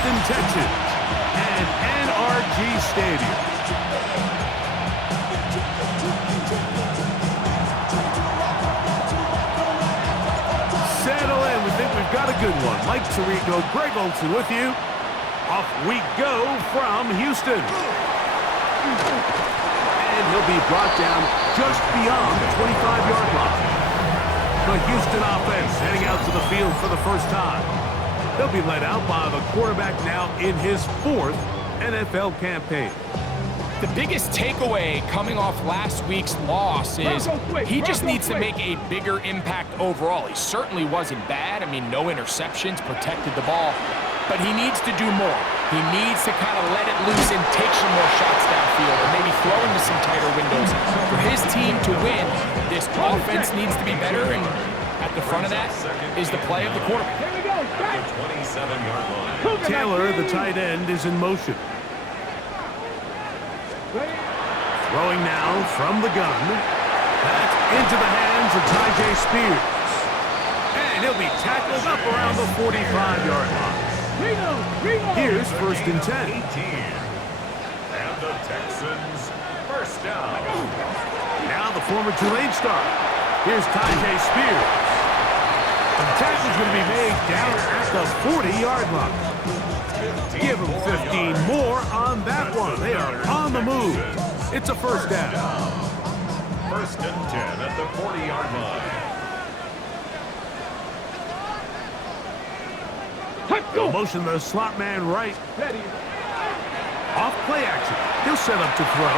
Houston Texans and NRG Stadium. Settle in. We think we've got a good one. Mike Tirico, Greg Olsen with you. Off we go from Houston. And he'll be brought down just beyond the 25-yard line. The Houston offense heading out to the field for the first time. They'll be led out by the quarterback now in his 4th NFL campaign. The biggest takeaway coming off last week's loss is he just needs to make a bigger impact overall. He certainly wasn't bad. I mean, no interceptions, protected the ball. But he needs to do more. He needs to kind of let it loose and take some more shots downfield or maybe throw into some tighter windows. For his team to win, this offense needs to be better, and at the front of that is the play of the quarterback. Here we go. Taylor, the tight end, is in motion. Throwing now from the gun. That's into the hands of Tyjae Spears. And he'll be tackled up around the 45-yard line. Here's 1st and 10. And the Texans first down. Now the former Tulane star. Here's Tyjae Spears. The tackle's going to be made down at the 40-yard line. Give them 15 more on that one. They are on the move. It's a first down. 1st and 10 at the 40-yard line. They'll motion the slot man right. Off play action. He'll set up to throw.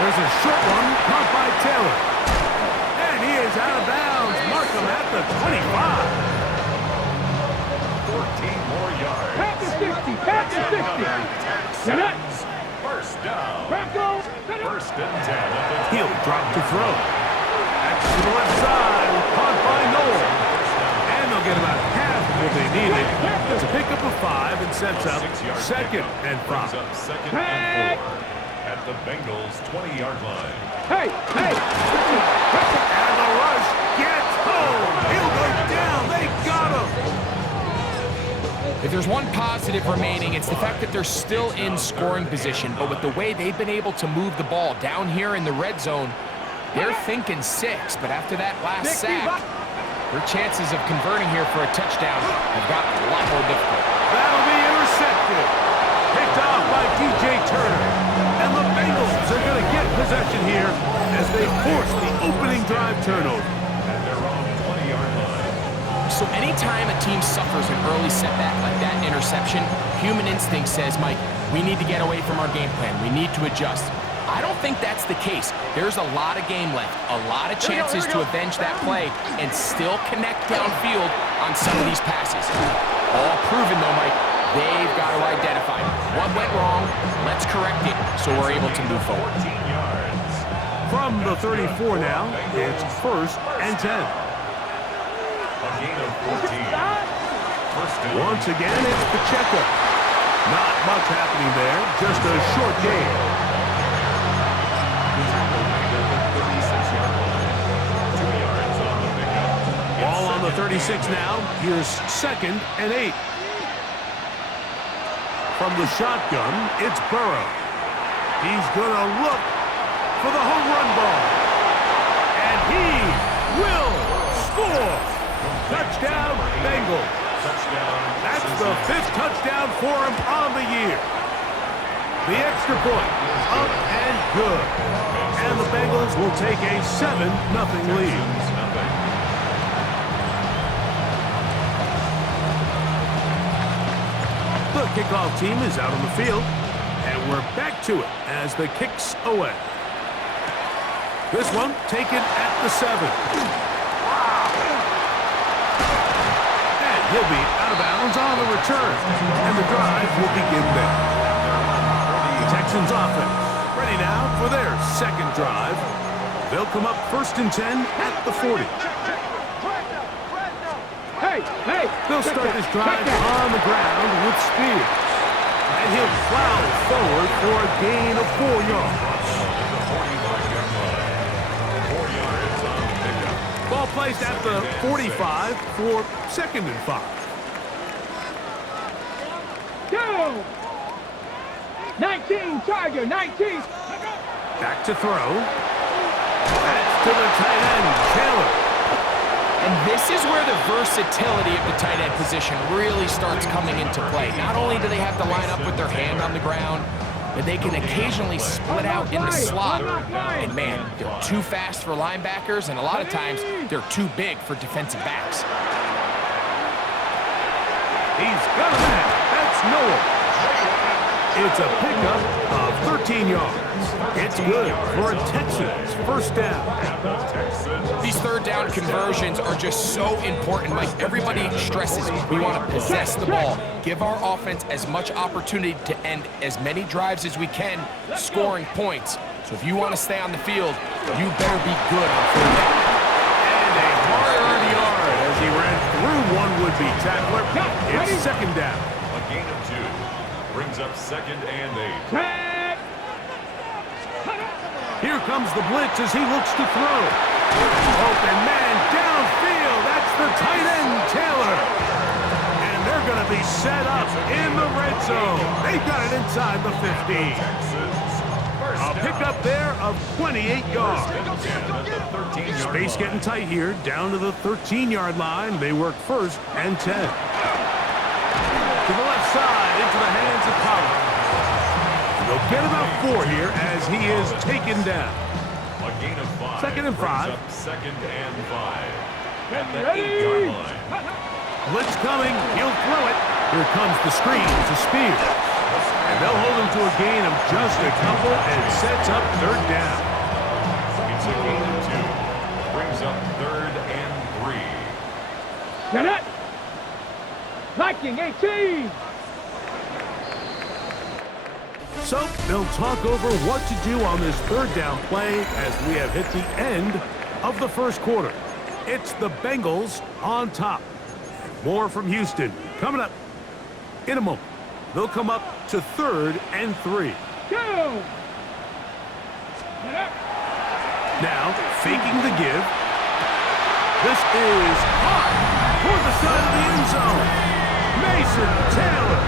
There's a short one caught by Taylor. And he is out of bounds. Mark him at the 25. 14 more yards. Pack the 60. Pack the 60. First down. 1st and 10. He'll drop to throw. That's to the left side. Caught by Noel. And they'll get about half of what they needed to pick up a 5 and sets up 2nd and 5. Second and 4 at the Bengals 20-yard line. Hey! And the rush gets home. He'll go down. They got him. If there's one positive remaining, it's the fact that they're still in scoring position. But with the way they've been able to move the ball down here in the red zone, they're thinking 6. But after that last sack, their chances of converting here for a touchdown have gotten a lot more difficult. That'll be intercepted. Picked off by DJ Turner. And the Bengals are going to get possession here as they force the opening drive turnover. And they're on the 20-yard line. So anytime a team suffers an early setback like that interception, human instinct says, Mike, we need to get away from our game plan. We need to adjust. I don't think that's the case. There's a lot of game left, a lot of chances to avenge that play and still connect downfield on some of these passes. All proven, though, Mike. They've got to identify what went wrong. Let's correct it so we're able to move forward. 14 yards. From the 34 now, it's 1st and 10. A gain of 14. First and Once again, it's Pacheco. Not much happening there, just a short gain. Ball on the 36 now. Here's 2nd and 8. From the shotgun, it's Burrow. He's going to look for the home run ball. And he will score. Touchdown, Bengals. That's the 5th touchdown for him on the year. The extra point, up and good. And the Bengals will take a 7-0 lead. The kickoff team is out on the field, and we're back to it as the kick's away. This one taken at the 7. And he'll be out of bounds on the return, and the drive will begin there. Texans offense ready now for their 2nd drive. They'll come up 1st and 10 at the 40. They'll start this drive on the ground with Spears. And he'll plow forward for a gain of 4 yards. Ball placed at the 45 for 2nd and 5. Go! 19, Tiger, 19. Back to throw. That's to the tight end, Taylor. And this is where the versatility of the tight end position really starts coming into play. Not only do they have to line up with their hand on the ground, but they can occasionally split out in the slot. And man, they're too fast for linebackers, and a lot of times they're too big for defensive backs. He's got a man. That's Noah. It's a pickup of 13 yards. It's good for a Texans first down. These third down conversions are just so important. Like everybody stresses, we want to possess the ball, give our offense as much opportunity to end as many drives as we can, scoring points. So if you want to stay on the field, you better be good on third down. And a hard yard as he ran through one would-be tackler. It's second down. A gain of 2 brings up 2nd and 8. Tag! Here comes the blitz as he looks to throw. Open man downfield. That's the tight end, Taylor. And they're going to be set up in the red zone. They've got it inside the 15. A pickup there of 28 yards. Space getting tight here, down to the 13-yard line. They work 1st and 10. To the left side, into the hands of Pollard. They'll get about 4 here as he is taken down. A gain of 5. 2nd and 5. 2nd and 5. At the 8-yard line. Blitz coming. He'll throw it. Here comes the screen to Spears. And they'll hold him to a gain of just a couple and sets up third down. It's a gain of 2. Brings up 3rd and 3. Get it! Viking 18. So they'll talk over what to do on this third down play as we have hit the end of the first quarter. It's the Bengals on top. More from Houston coming up in a moment. They'll come up to 3rd and 3. Go! Now, faking the give. This is hot toward the side of the end zone. Mason Taylor.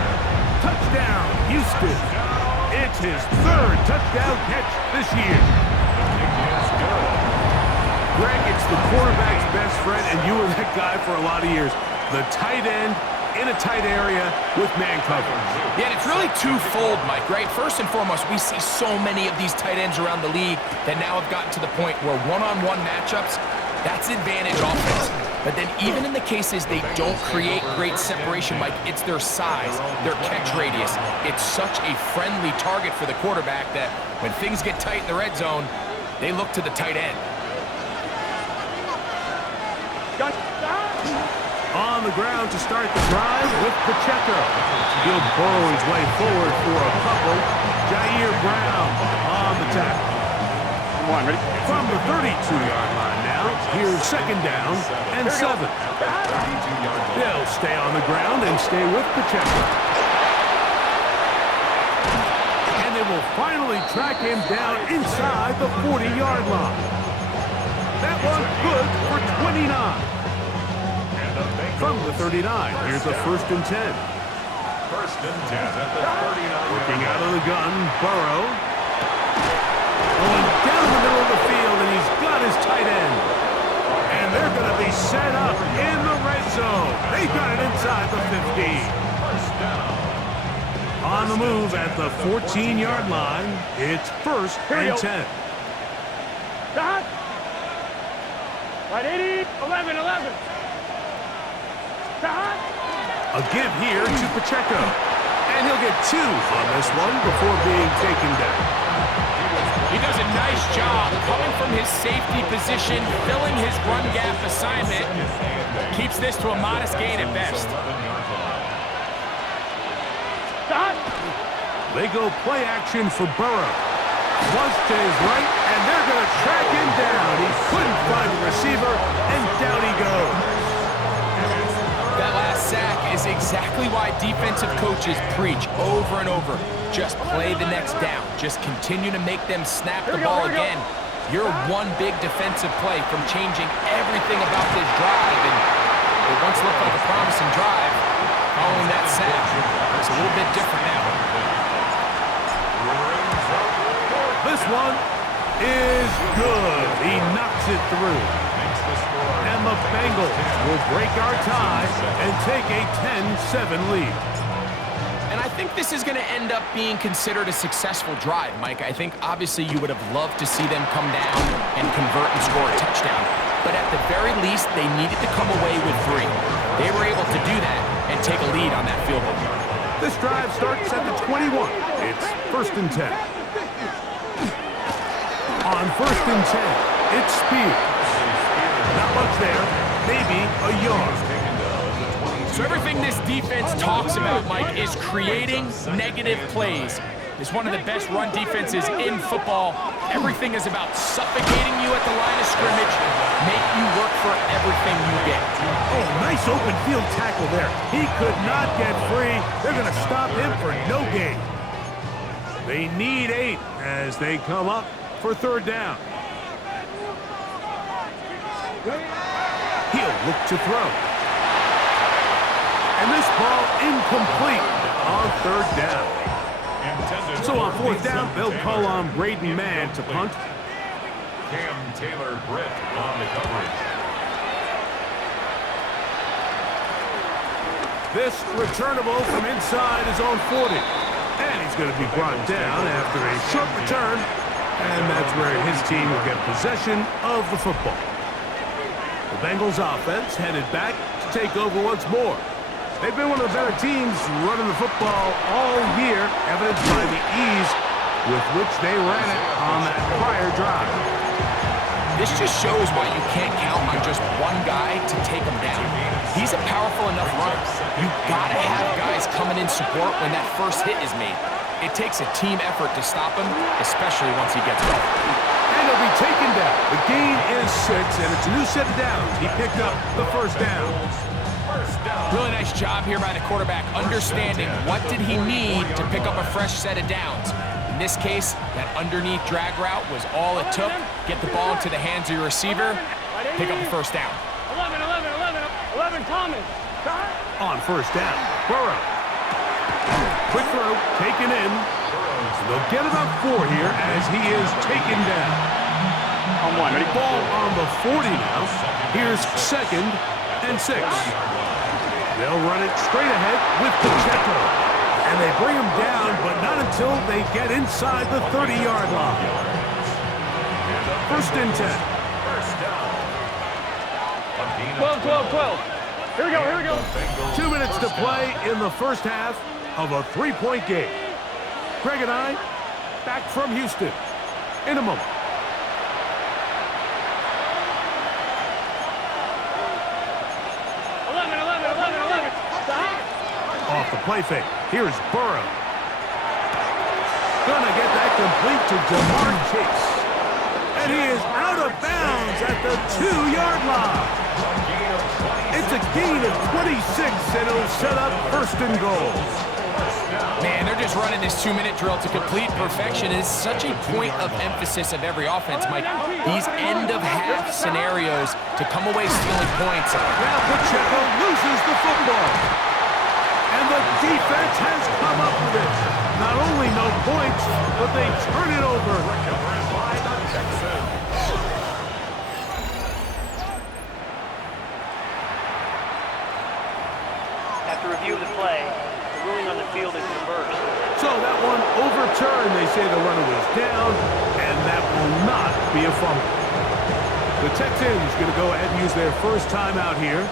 Touchdown, Houston. It's his 3rd touchdown catch this year. Greg, it's the quarterback's best friend, and you were that guy for a lot of years. The tight end in a tight area with man coverage. Yeah, and it's really twofold, Mike, right? First and foremost, we see so many of these tight ends around the league that now have gotten to the point where one-on-one matchups, that's advantage offense. But then even in the cases they don't create great separation, Mike, it's their size, their catch radius. It's such a friendly target for the quarterback that when things get tight in the red zone, they look to the tight end. On the ground to start the drive with Pacheco. He'll burrow his way forward for a couple. Jair Brown on the tackle. From the 32-yard line now, here's 2nd down and 7. They'll stay on the ground and stay with Pacheco. And they will finally track him down inside the 40-yard line. That one good for 29. From the 39, here's a 1st and 10. 1st and 10 at the 39. Looking out of the gun, Burrow. Going down the middle of the field, and he's got his tight end. And they're going to be set up in the red zone. They've got it inside the 15. First down. On the move at the 14-yard line, it's 1st and 10. Stop! Right, 80, 11, 11. A give here to Pacheco. And he'll get 2 on this one before being taken down. He does a nice job coming from his safety position, filling his run gap assignment. Keeps this to a modest gain at best. Stop! They go play action for Burrow. Once to his right, and they're going to track him down. He couldn't find the receiver, and down he goes. That last sack is exactly why defensive coaches preach over and over. Just play the next down. Just continue to make them snap the ball again. You're one big defensive play from changing everything about this drive. And it once looked like a promising drive. Following that sack, it's a little bit different now. This one is good. He knocks it through. And the Bengals will break our tie and take a 10-7 lead. And I think this is going to end up being considered a successful drive, Mike. I think obviously you would have loved to see them come down and convert and score a touchdown. But at the very least, they needed to come away with 3. They were able to do that and take a lead on that field goal. This drive starts at the 21. It's 1st and 10. On 1st and 10, it's Spears. Not much there, maybe a yard. So everything this defense talks about, Mike, is creating negative plays. It's one of the best run defenses in football. Everything is about suffocating you at the line of scrimmage, make you work for everything you get. Oh, nice open field tackle there. He could not get free. They're going to stop him for no gain. They need 8 as they come up for 3rd down. He'll look to throw. And this ball incomplete on 3rd down. So on 4th down, they'll call on Braden Mann to punt. Cam Taylor-Britt on the coverage. This returnable from inside his own 40. And he's going to be brought down after a short return. And that's where his team will get possession of the football. The Bengals offense headed back to take over once more. They've been one of the better teams running the football all year, evidenced by the ease with which they ran it on that prior drive. This just shows why you can't count on just one guy to take him down. He's a powerful enough runner. You've got to have guys coming in support when that first hit is made. It takes a team effort to stop him, especially once he gets going. And he'll be taken down. The gain is 6, and it's a new set of downs. He picked up the 1st down. Really nice job here by the quarterback, understanding what did he need to pick up a fresh set of downs. In this case, that underneath drag route was all it took. Get the ball into the hands of your receiver, pick up the 1st down. 11, Thomas. On 1st down, Burrow. Quick throw, taken in. So they'll get about 4 here as he is taken down. On 1, ready? Ball on the 40 now. Here's 2nd and 6. They'll run it straight ahead with Pacheco. And they bring him down, but not until they get inside the 30-yard line. 1st and 10. 12. Here we go. 2 minutes to play in the 1st half of a 3-point game. Greg and I back from Houston in a moment. Off the play fake. Here's Burrow. Gonna get that complete to Jamar Chase. And he is out of bounds at the 2-yard line. It's a gain of 26, and it'll set up 1st and goal. Man, they're just running this 2-minute drill to complete perfection. It's such a point of emphasis of every offense, Mike. These end-of-half scenarios to come away stealing points. Now Pacheco loses the football. And the defense has come up with it. Not only no points, but they turn it over. After review of the play, the ruling on the field is reversed. So that one overturned. They say the runner was down, and that will not be a fumble. The Texans going to go ahead and use their 1st timeout here,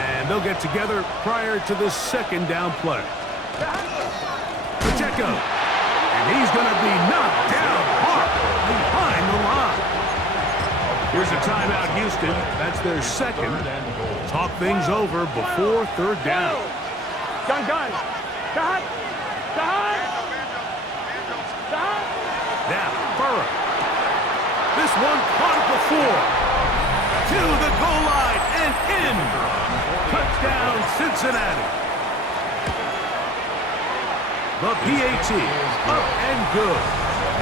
and they'll get together prior to the 2nd down play. Pacheco, and he's going to be knocked down hard behind the line. Here's a timeout, Houston. That's their 2nd. Talk things over before 3rd down. Gun. Now, Burrow. This one caught it before. To the goal line and in. Touchdown, Cincinnati. The PAT up and good.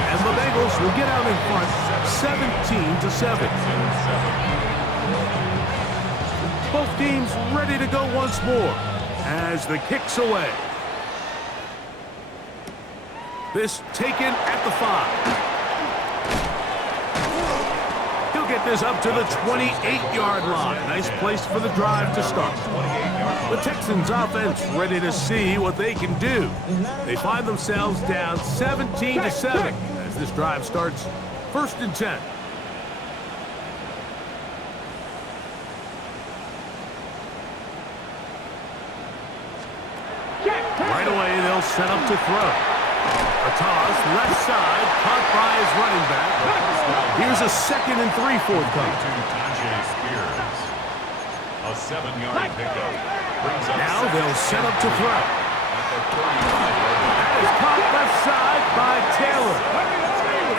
And the Bengals will get out in front 17-7. Both teams ready to go once more as the kick's away. This taken at the 5. He'll get this up to the 28-yard line. Nice place for the drive to start. The Texans offense ready to see what they can do. They find themselves down 17-7 as this drive starts 1st and 10. Right away, they'll set up to throw. A toss, left side, caught by his running back. Here's a 2nd and 3 forthcoming. A 7-yard pickup. Now they'll set up to throw. That is caught left side by Taylor.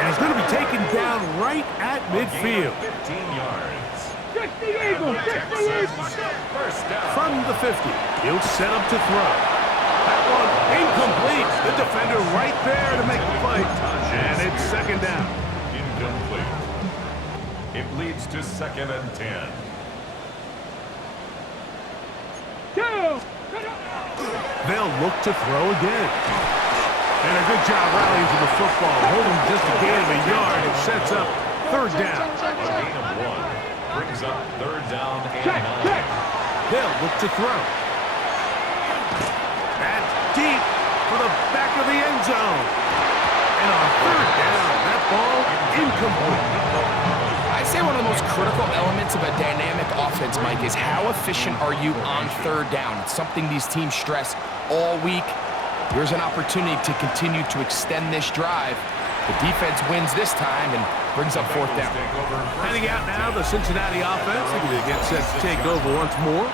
And he's going to be taken down right at midfield. 15 yards. From the 50, he'll set up to throw. That one incomplete. The defender right there to make the play. And it's 2nd down. Incomplete. It leads to 2nd and 10. They'll look to throw again. And a good job rallying to the football. Holding just a gain of a yard. It sets up 3rd down. A gain of 1 brings up 3rd down and 9. They'll look to throw. That's deep for the back of the end zone. And on 3rd down, that ball incomplete. I say one of the most critical elements of a dynamic offense, Mike, is how efficient are you on 3rd down? It's something these teams stress all week. Here's an opportunity to continue to extend this drive. The defense wins this time and brings up 4th down. Heading out now, the Cincinnati offense. They're going to get set to take over once more.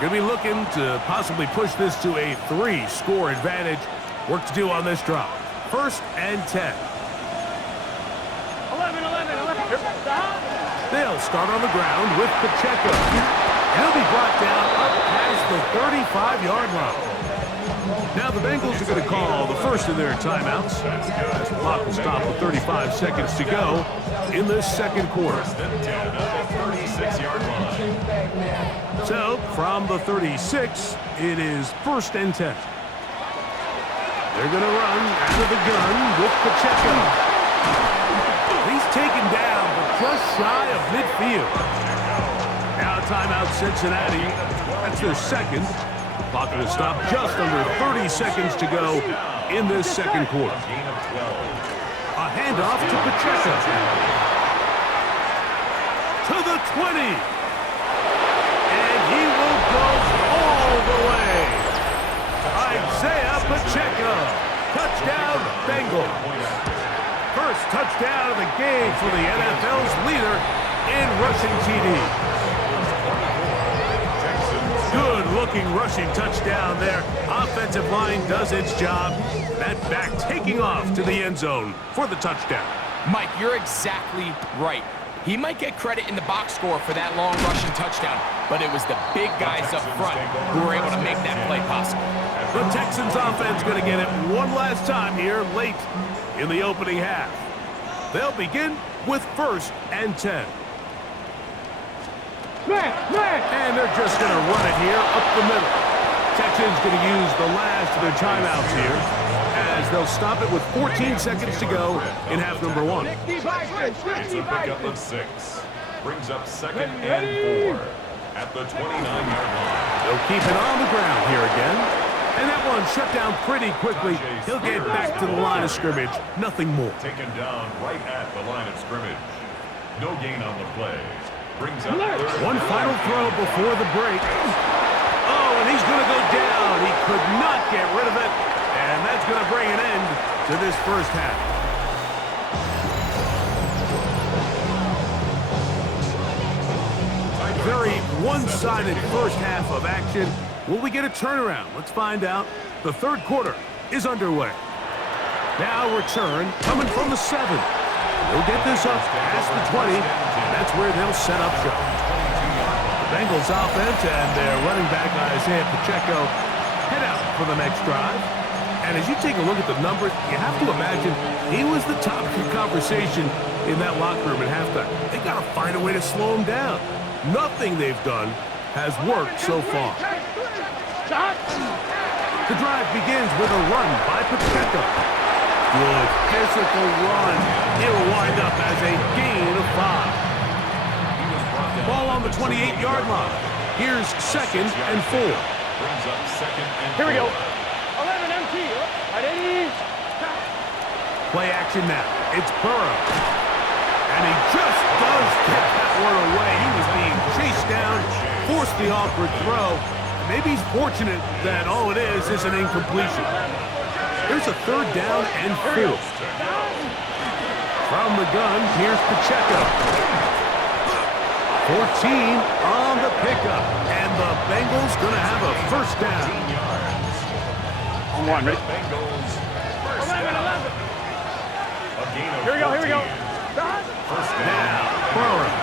Going to be looking to possibly push this to a 3-score advantage. Work to do on this drive. 1st and 10. 11. They'll start on the ground with Pacheco. He'll be brought down up past the 35-yard line. Now the Bengals are going to call the first of their timeouts. As the clock will stop with 35 seconds to go in this 2nd quarter. 10 at the 36-yard line. So, from the 36, it is 1st and 10. They're going to run out of the gun with Pacheco. He's taken down, but just shy of midfield. Now timeout Cincinnati. That's their 2nd. The clock will stop just under 30 seconds to go in this 2nd quarter. A handoff to Pacheco. To the 20. And he will go all the way. Isaiah Pacheco. Touchdown, Bengals. First touchdown of the game for the NFL's leader in rushing TD. Good-looking rushing touchdown there. Offensive line does its job. That back taking off to the end zone for the touchdown. Mike, you're exactly right. He might get credit in the box score for that long rushing touchdown, but it was the big guys up front who were able to make that play possible. The Texans offense going to get it one last time here late in the opening half. They'll begin with 1st and 10. And they're just going to run it here up the middle. Texans going to use the last of their timeouts here as they'll stop it with 14 seconds to go in half number 1. It's a pickup of 6. Brings up 2nd and 4 at the 29-yard line. They'll keep it on the ground here again. And that one shut down pretty quickly. He'll get back to the line of scrimmage. Nothing more. Taken down right at the line of scrimmage. No gain on the play. Brings up 3rd. One final throw before the break. Oh, and he's going to go down. He could not get rid of it. And that's going to bring an end to this 1st half. Very one-sided 1st half of action. Will we get a turnaround? Let's find out. The 3rd quarter is underway. Now return coming from the 7. They'll get this up past the 20, and that's where they'll set up shop. The Bengals offense and their running back Isaiah Pacheco head out for the next drive. And as you take a look at the numbers, you have to imagine he was the topic of conversation in that locker room at halftime. They got to find a way to slow him down. Nothing they've done has worked so far. The drive begins with a run by Pacheco. Good physical run. It'll wind up as a gain of 5. Ball on the 28-yard line. Here's 2nd and 4. Brings up 2nd and 4. Here we go. 11 empty. Ready? Play action now. It's Burrow. And he just does get that one away. He was being chased down, forced the awkward throw. Maybe he's fortunate that all it is an incompletion. Here's a 3rd down and 4. From the gun, here's Pacheco. 14 on the pickup. And the Bengals going to have a 1st down. On 1, ready? Bengals first 11, down. 11. A gain of Here we go, here we go. 14. First down. Now, Burrow.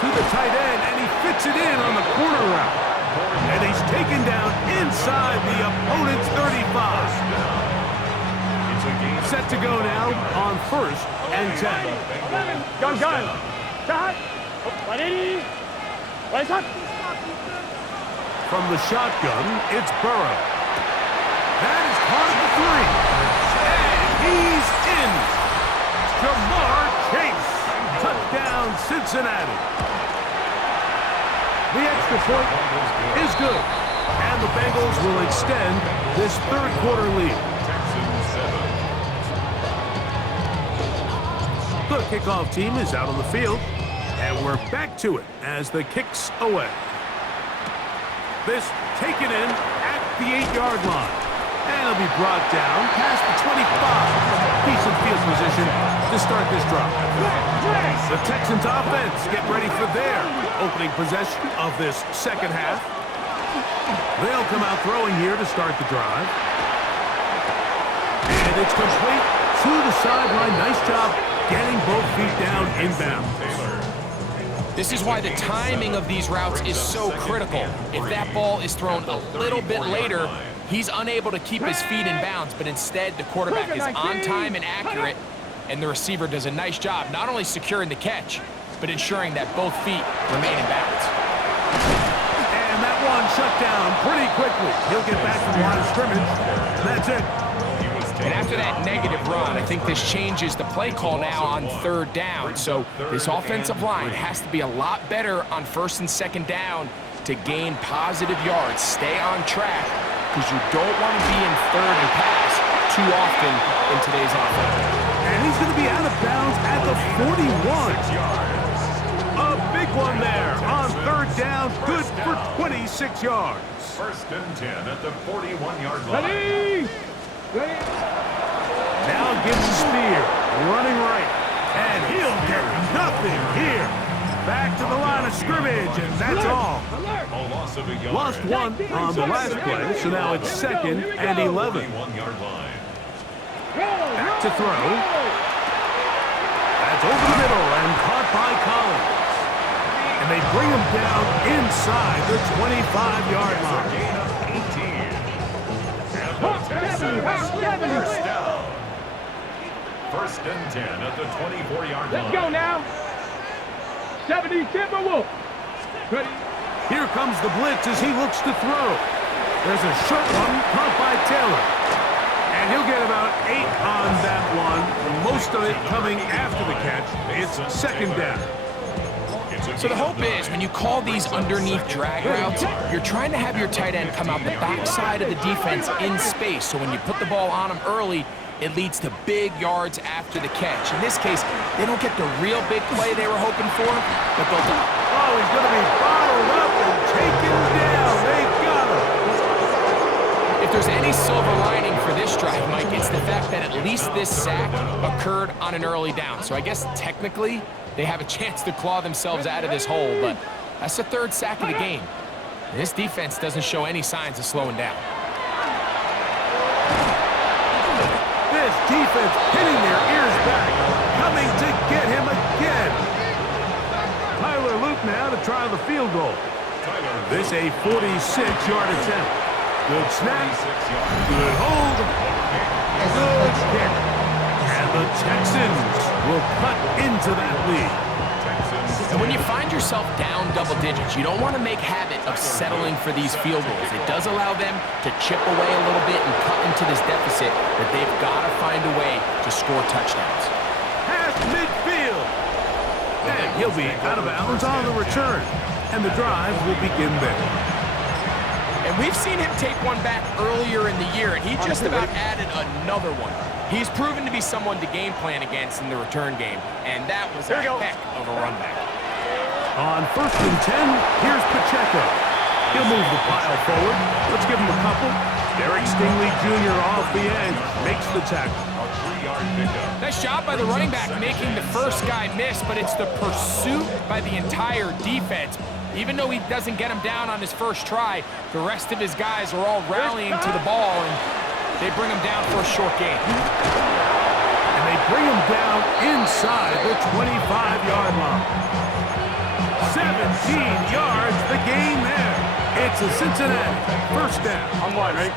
To the tight end, and he fits it in on the corner route. And he's taken down inside the opponent's 35. It's a gain. Set to go now on 1st and 10. 11. Gun. Start. Ready? Lights up. From the shotgun, it's Burrow. That is caught at the 3. And he's in. Jamar Chase. Touchdown, Cincinnati. The extra point is good. And the Bengals will extend this 3rd quarter lead. Texans 7. The kickoff team is out on the field. And we're back to it as the kick's away. This taken in at the 8-yard line. And it'll be brought down past the 25. Decent field position to start this drive. The Texans offense get ready for their opening possession of this 2nd half. They'll come out throwing here to start the drive. And it's complete to the sideline. Nice job getting both feet down inbounds. This is why the timing of these routes is so critical. If that ball is thrown a little bit later, he's unable to keep his feet in bounds, but instead the quarterback is on time and accurate, and the receiver does a nice job not only securing the catch, but ensuring that both feet remain in bounds. And that one shut down pretty quickly. He'll get back to the line of scrimmage. That's it. And after that negative run, I think this changes the play call now on 3rd down. So this offensive line has to be a lot better on 1st and 2nd down to gain positive yards. Stay on track, because you don't want to be in 3rd and pass too often in today's offense. And he's going to be out of bounds at the 41. A big one there on 3rd down. Good for 26 yards. 1st and 10 at the 41-yard line. Ready? Now gives a spear. Running right. And he'll get nothing here. Back to the line of scrimmage, and that's all. A loss of a yard. Lost one on the last play, so now it's 2nd and 11. 41-yard line. Back to throw. That's over the middle and caught by Collins. And they bring him down inside the 25-yard line. Gain of 18. And the Texans first down. 1st and 10 at the 24-yard line. Let's go now. 70 Timberwolves. Ready? Here comes the blitz as he looks to throw. There's a short one caught by Taylor. And he'll get about 8 on that one. Most of it coming after the catch. It's 2nd down. So the hope is when you call these underneath drag routes, you're trying to have your tight end come out the backside of the defense in space. So when you put the ball on him early, it leads to big yards after the catch. In this case, they don't get the real big play they were hoping for, but they'll do. Oh, he's going to be bottled up and taken down. They got him. If there's any silver lining for this drive, Mike, it's the fact that at least this sack occurred on an early down. So I guess technically they have a chance to claw themselves out of this hole, but that's the 3rd sack of the game. This defense doesn't show any signs of slowing down. This defense hitting their ears back, coming to get him again. Tyler Luke now to try the field goal. This a 46-yard attempt. Good snap, good hold, good kick. And the Texans will cut into that lead. And when you find yourself down double digits, you don't want to make habit of settling for these field goals. It does allow them to chip away a little bit and cut into this deficit, but they've got to find a way to score touchdowns. Past midfield. And he'll be out of bounds on the return. And the drive will begin there. And we've seen him take one back earlier in the year, and he just about added another one. He's proven to be someone to game plan against in the return game, and that was a heck of a run back. On 1st and 10, here's Pacheco. He'll move the pile forward. Let's give him a couple. Derek Stingley Jr. off the edge makes the tackle. Nice job by the running back making the first guy miss, but it's the pursuit by the entire defense. Even though he doesn't get him down on his first try, the rest of his guys are all rallying to the ball, and they bring him down for a short gain. And they bring him down inside the 25-yard line. 17 yards, the gain there. It's a Cincinnati first down. On one, ready?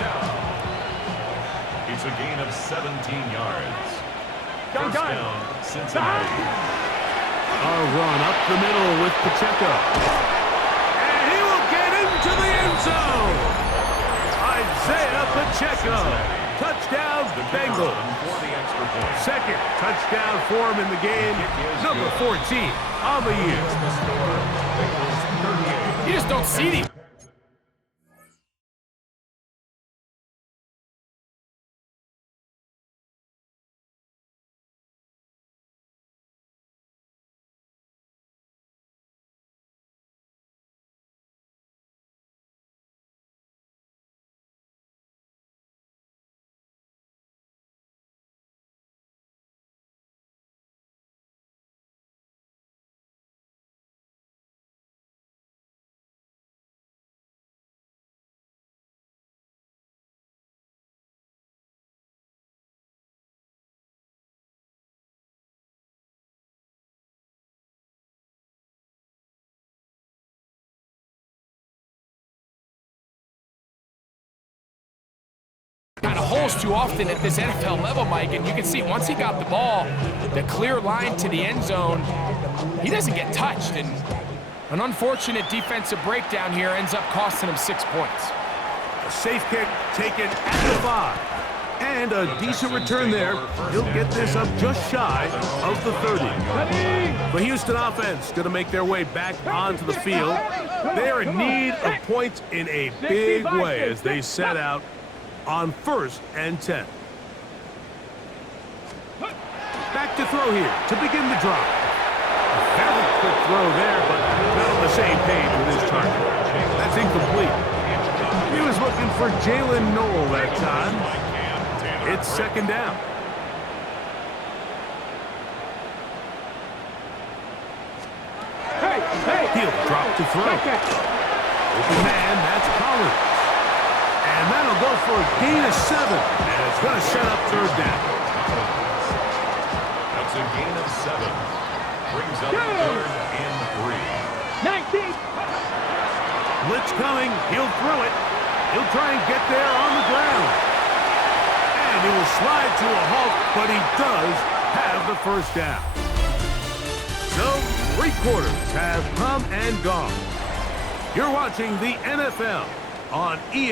It's a gain of 17 yards. Gun, First gun. down, Cincinnati. A run up the middle with Pacheco. And he will get into the end zone. Isaiah Pacheco. Touchdown, Bengals. For the extra point. Second touchdown for him in the game. Number 14 on the year. The score, Bengals 38. You just don't see these. Kind of holes too often at this NFL level, Mike, and you can see once he got the ball, the clear line to the end zone, he doesn't get touched, and an unfortunate defensive breakdown here ends up costing him 6 points. A safe kick taken at the 5. And a decent return there. He'll get this up just shy of the 30. The Houston offense going to make their way back onto the field. They are in need of points in a big way as they set out on 1st and 10. Back to throw here to begin the drive. A very quick throw there, but not on the same page with his target. That's incomplete. He was looking for Jalen Noel that time. It's second down. He'll drop to throw. Open man, that's Collins. And that'll go for a gain of 7. And it's going to set up third down. That's a gain of 7. Brings up 3rd and 3. 19. Blitz coming. He'll throw it. He'll try and get there on the ground. And he will slide to a halt, but he does have the first down. So, 3 quarters have come and gone. You're watching the NFL on EA.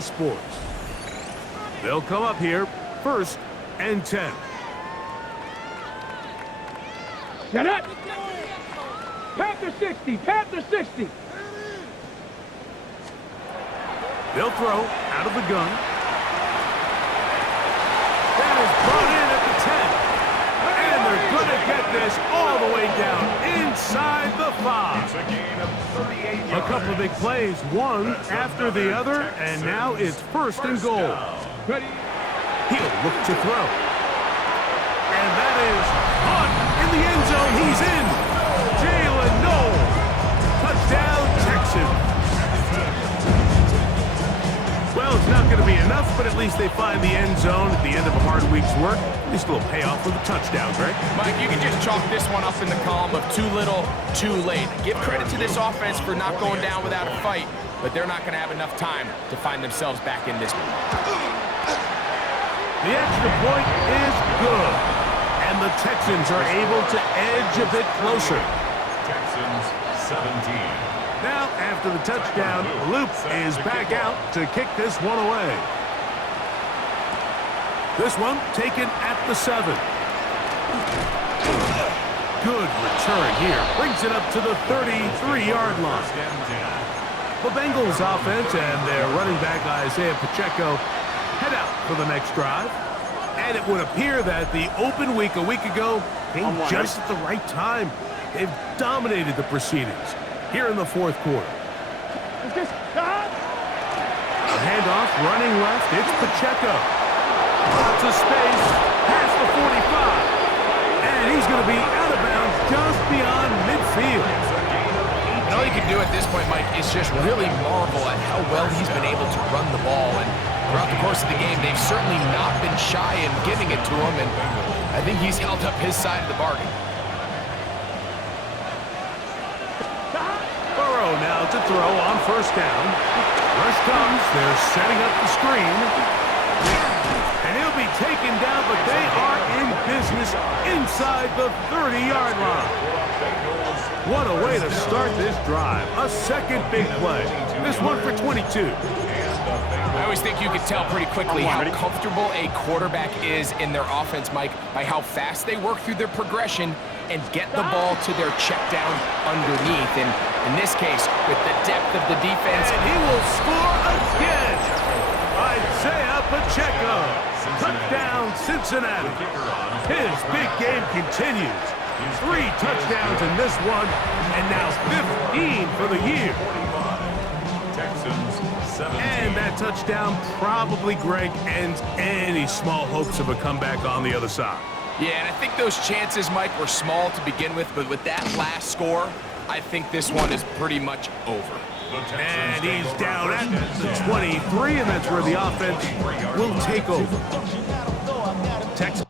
Sports. They'll come up here 1st and 10. Get up. Panther 60. Panther 60. They'll throw out of the gun. That is brought in at the 10. And they're going to get this all the way down inside the 5. It's a gain of 38 yards. A couple of big plays, one after the other, and now it's 1st and goal. Ready. He'll look to throw. And that is caught in the end zone. He's in. Jalen Noel. Touchdown, Texans. Well, it's not going to be enough, but at least they find the end zone at the end of a hard week's work. At least a little payoff with a touchdown, Greg. Mike, you can just chalk this one up in the column of too little, too late. Give credit to this offense for not going down without a fight, but they're not going to have enough time to find themselves back in this one. The extra point is good, and the Texans are able to edge a bit closer. Texans 17. Now, after the touchdown, Loop is back out to kick this one away. This one taken at the 7. Good return here. Brings it up to the 33-yard line. The Bengals offense and their running back Isaiah Pacheco head out for the next drive. And it would appear that the open week a week ago came just at the right time. They've dominated the proceedings here in the fourth quarter. A handoff, running left, it's Pacheco. Lots of space, past the 45. And he's going to be out of bounds just beyond midfield. And all you can do at this point, Mike, is just really marvel at how well he's been able to run the ball. And throughout the course of the game, they've certainly not been shy in giving it to him. And I think he's held up his side of the bargain. Now to throw on first down. Rush comes. They're setting up the screen. And he'll be taken down, but they are in business inside the 30-yard line. What a way to start this drive. A second big play. This one for 22. I always think you can tell pretty quickly how comfortable a quarterback is in their offense, Mike, by how fast they work through their progression and get the ball to their check down underneath. And in this case, with the depth of the defense. And he will score again. Isaiah Pacheco. Touchdown, Cincinnati. His big game continues. 3 touchdowns in this one, and now 15 for the year. Texans 17. And that touchdown probably, Greg, ends any small hopes of a comeback on the other side. Yeah, and I think those chances, Mike, were small to begin with, but with that last score, I think this one is pretty much over. And he's down at the 23, and that's where the offense will take over. Texans.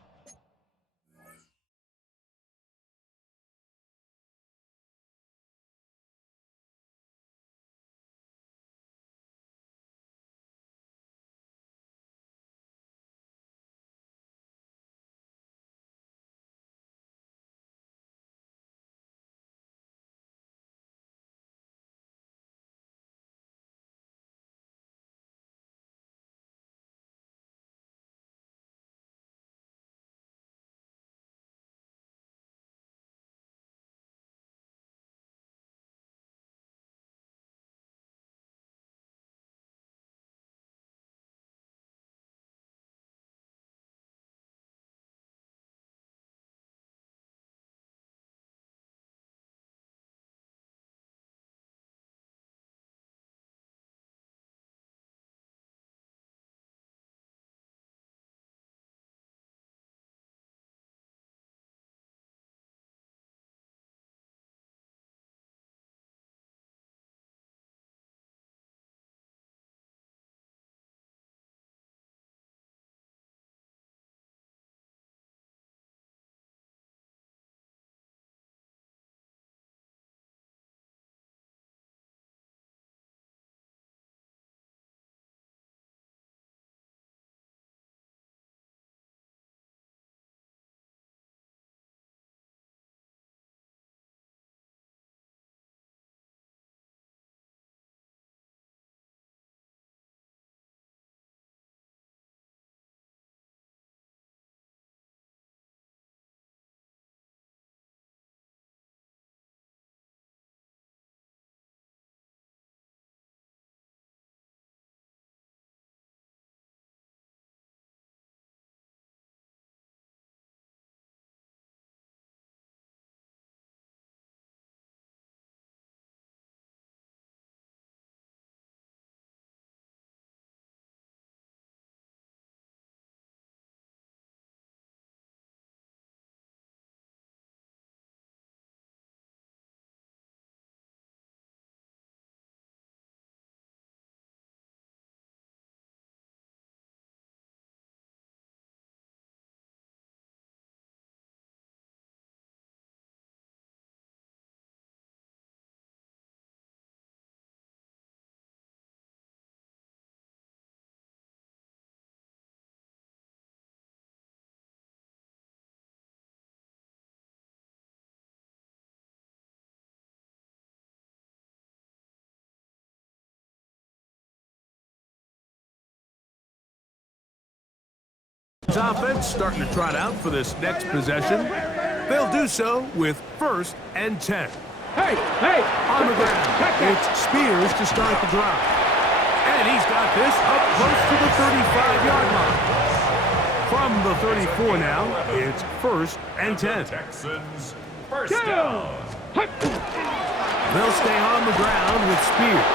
His offense starting to trot out for this next possession. They'll do so with 1st and 10. Hey! On the ground, it's Spears to start the drive. And he's got this up close to the 35-yard line. From the 34 now, it's 1st and 10. Texans, first down. They'll stay on the ground with Spears.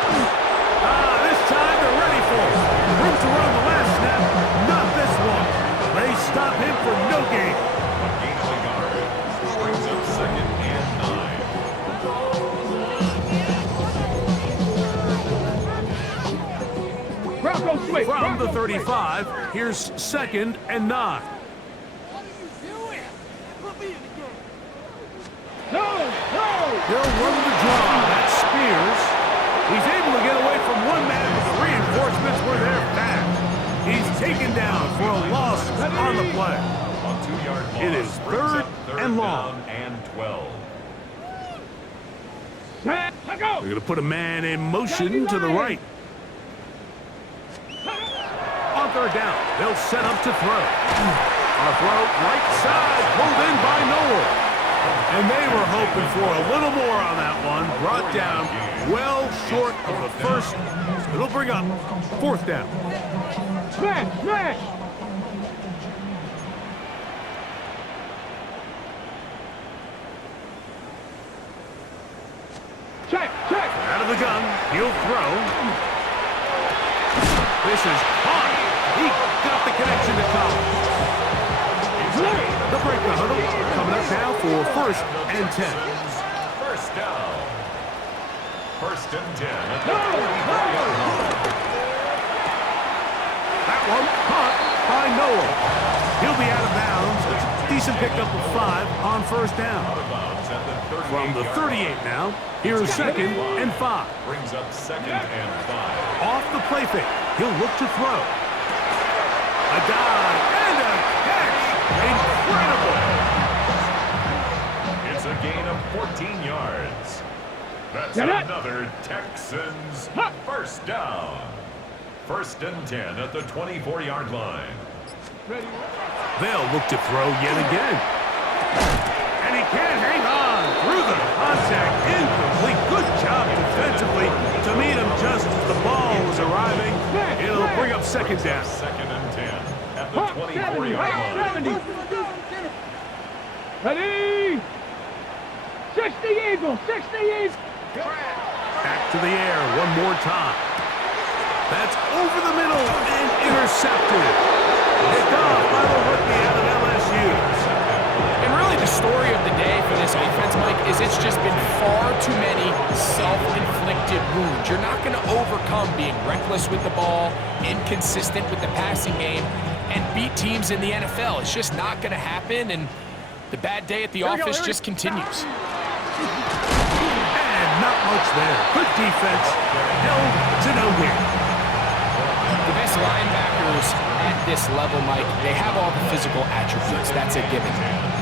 This time they're ready for it. Room to run the last snap, not this one. They stop him for no gain. A gain of a yard brings up 2nd and 9. Bronco switch. From the 35, here's 2nd and 9. No! They'll run the draw. That's Spears. He's able to get away from one man, but the reinforcements were there fast. He's taken down for a loss on the play. A 2-yard loss. It is brings 3rd up and long. down and 12. Set, go! They're going to put a man in motion to the right. On 3rd down, they'll set up to throw. A throw right side, pulled in by Noel. And they were hoping for a little more on that one. Brought down well short of the first. It'll bring up 4th down. Smash! Check! Out of the gun, he'll throw. This is hot. He got the connection to Collins. They'll break the huddle. Coming up now for 1st and 10. First down. 1st and 10 at the 40-yard line. That one caught by Noah. He'll be out of bounds. It's a decent pickup of 5 on 1st down. Out of bounds at the 38-yard From the 38 now, here's 2nd and 5. Brings up 2nd and 5. Off the play fake, he'll look to throw. A dive and a catch. Incredible. It's a gain of 14 yards. That's another Texans first down. 1st and 10 at the 24-yard line. They'll look to throw yet again. And he can't hang on through the contact. Incomplete. Good job defensively to meet him just as the ball was arriving. It'll bring up 2nd down. 2nd and 10 at the 24-yard line. 70. Ready? 60 Eagles! Back to the air one more time. That's over the middle and intercepted. Picked off by the rookie out of LSU. And really the story of the day for this offense, Mike, is it's just been far too many self-inflicted wounds. You're not going to overcome being reckless with the ball, inconsistent with the passing game, and beat teams in the NFL. It's just not going to happen, and the bad day at the office just continues. And not much there. Good defense. Held to no win. The best linebackers at this level, Mike, they have all the physical attributes. That's a given.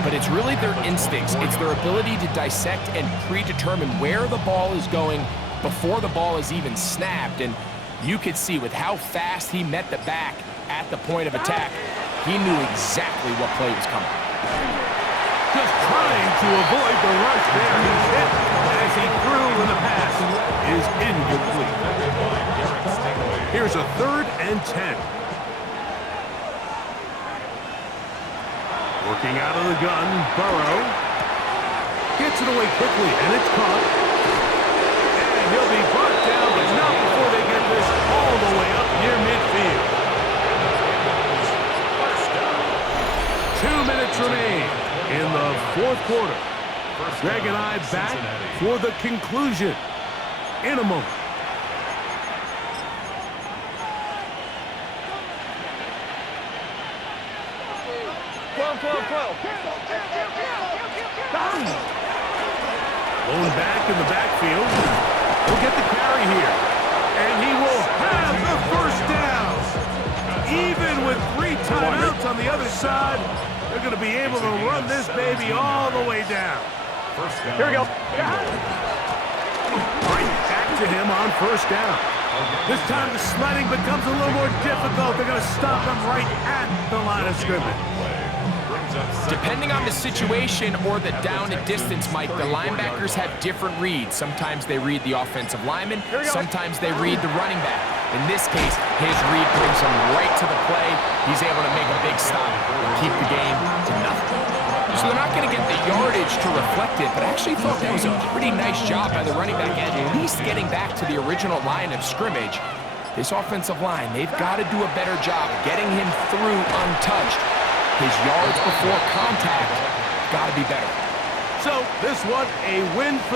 But it's really their instincts. It's their ability to dissect and predetermine where the ball is going before the ball is even snapped. And you could see with how fast he met the back at the point of attack, he knew exactly what play was coming. Just trying to avoid the rush there. He's hit as he threw and the pass is incomplete. Here's a 3rd and 10. Working out of the gun, Burrow. Gets it away quickly, and it's caught. And he'll be brought down, but not before they get this all the way up near midfield. 2 minutes remain in the 4th quarter. Greg and I back for the conclusion in a moment. Blown back in the backfield. He'll get the carry here. And he will have the 1st down. Even with 3 timeouts on the other side, they're going to be able to run this baby all the way down. First down. Here we go. Right back to him on 1st down. This time the sledding becomes a little more difficult. They're going to stop them right at the line of scrimmage. Depending on the situation or the down and distance, Mike, the linebackers have different reads. Sometimes they read the offensive lineman, sometimes they read the running back. In this case, his read brings him right to the play. He's able to make a big stop and keep the game to nothing. So they're not going to get the yardage to reflect it, but I actually thought that was a pretty nice job by the running back, at least getting back to the original line of scrimmage. This offensive line, they've got to do a better job getting him through untouched. His yards before contact got to be better. So this was a win for the